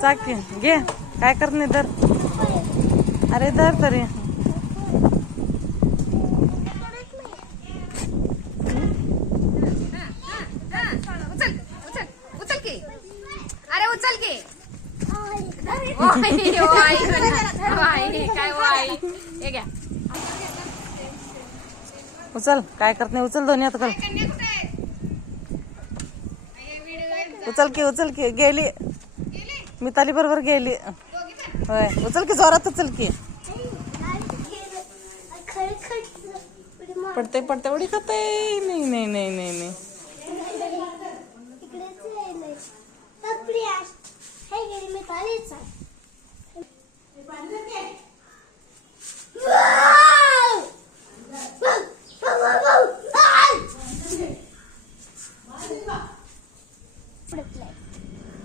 चाकी घे काय करणे दर अरे दर तरी उचल काय करत नाही उचल दोन्ही आता उचल की गेली मिताली बरोबर गेली होय उचल की जोरात उचल की पडते पडते उडी खाते नाही नाही नाही नाही नाही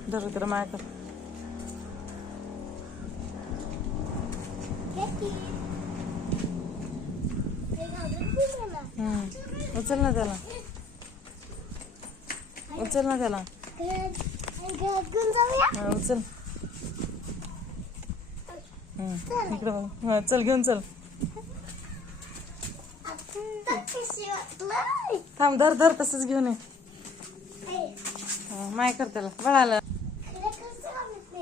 धर तर माया कर उचल ना त्याला उचल ना त्याला उचल इकडे बघ चल घेऊन चल थांब धर धर तसंच घेऊन ये माय कर त्याला पळाला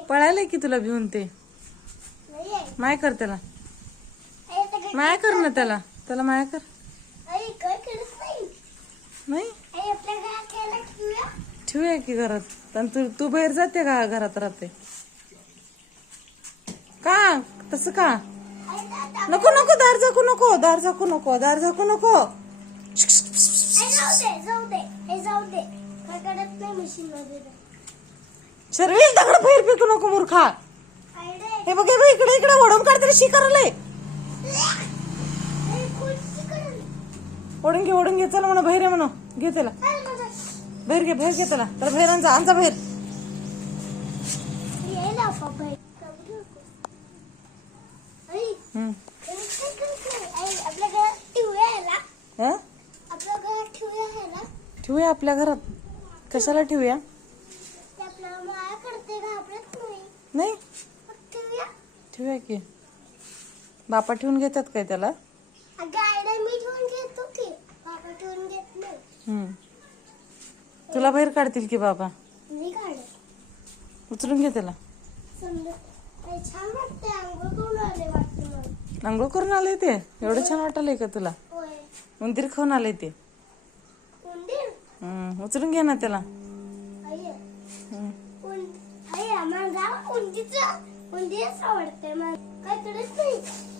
पळायला की तुला भिवून ते माय कर त्याला माया कर ना त्याला त्याला माया कर नाही ठेवूया की घरात तू बाहेर जाते का घरात राहते का तसं का नको नको दार झाकू नको दार झाकू नको दार झाकू नको शर्विल दगड बाहेर फेकू नको मूर्खा हे बघ इकडे इकडे ओढून काढते शिकारले ओढून घे चला म्हणा बाहेर म्हणा घे त्याला बाहेर घे त्याला तर बाहेर आणजा बाहेर ठेवूया आपल्या घरात कशाला ठेवूया नाही ठेवूया की बापा ठेवून घेतात काय त्याला तुला बाहेर काढतील की बाबा उचलून घे त्याला आंघोळ करून आले ते एवढं छान वाटलंय का तुला उंदीर खाऊन आले ते उचलून घे ना त्याला आवडते काय